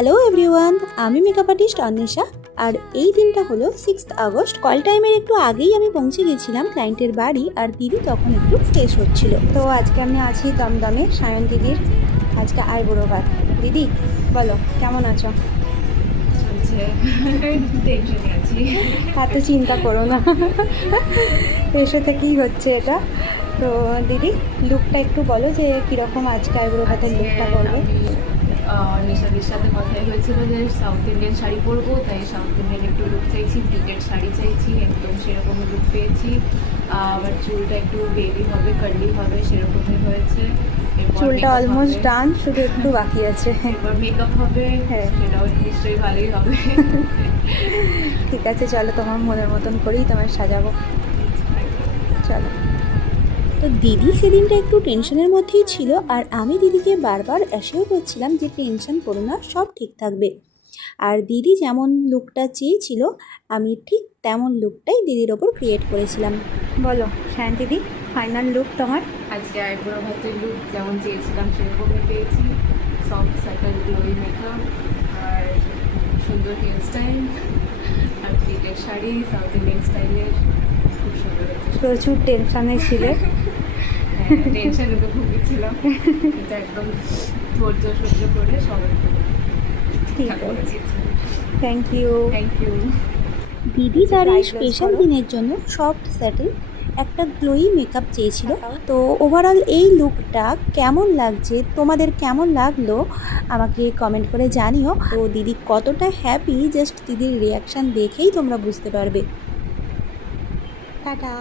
Hello everyone, আমি makeup artist Anwesha. আর এই দিনটা হলো 6 আগস্ট। কল টাইমের একটু আগেই আমি পৌঁছে গেছিলাম ক্লায়েন্টের বাড়ি, আর দিদি তখন একটু ফ্রেশ হচ্ছিল। তো আজকে আমি আছি দমদমে সায়ন দিদির আজকে আইবুড়ো ভাত। দিদি বলো কেমন আছো? এত চিন্তা করো না, এসে থেকেই হচ্ছে এটা। তো দিদি লুকটা একটু বলো যে কীরকম আজকে আইবুড়ো ভাতের লুকটা বলো। নিশাদির সাথে কথাই হয়েছিল যে সাউথ ইন্ডিয়ান শাড়ি পরবো, তাই সাউথ ইন্ডিয়ান একটু লুক চাইছি, প্রিন্টেড শাড়ি চাইছি, একদম সেরকমই লুক পেয়েছি। আবার চুলটা একটু বেবি হবে, কার্লি হবে, সেরকমই হয়েছে। চুলটা অলমোস্ট ডান, শুধু একটু বাকি আছে। এবার মেকআপ হবে, হ্যাঁ সেটাও নিশ্চয়ই ভালোই হবে। ঠিক আছে, চলো তোমার মনের মতন করেই তোমার সাজাবো, চলো। তো দিদি সেদিনটা একটু টেনশনের মধ্যেই ছিল, আর আমি দিদিকে বারবার অ্যাসিওর করছিলাম যে টেনশন করো না, সব ঠিক থাকবে। আর দিদি যেমন লুকটা চেয়েছিল আমি ঠিক তেমন লুকটাই দিদির ওপর ক্রিয়েট করেছিলাম। বলো শায়ন দিদি, ফাইনাল লুক তোমার? আজকে আইবুড়ো ভাতের লুক যেমন চেয়েছিলাম সেরকমই পেয়েছি। সফট সাইকেল গ্লোই মেকআপ, আর সুন্দর হেয়ার স্টাইল, আর প্রিন্টেড শাড়ি সাউথ ইন্ডিয়ান স্টাইলের, খুব সুন্দর হয়েছে। প্রচুর টেনশনে ছিলে। টেনশনে তো খুবই ছিলাম, কিন্তু একদম ধৈর্য সহ্য করে সবাই ঠিক আছে, থ্যাংক ইউ। Thank you. দিদি তার এই স্পেশাল দিনের জন্য সফট স্যাটেল একটা গ্লোই মেকআপ চেয়েছিল। তো ওভারঅল এই লুকটা কেমন লাগছে, তোমাদের কেমন লাগলো আমাকে কমেন্ট করে জানিও। তো দিদি কতটা হ্যাপি জাস্ট দিদির রিয়াকশান দেখেই তোমরা বুঝতে পারবে। টাটা।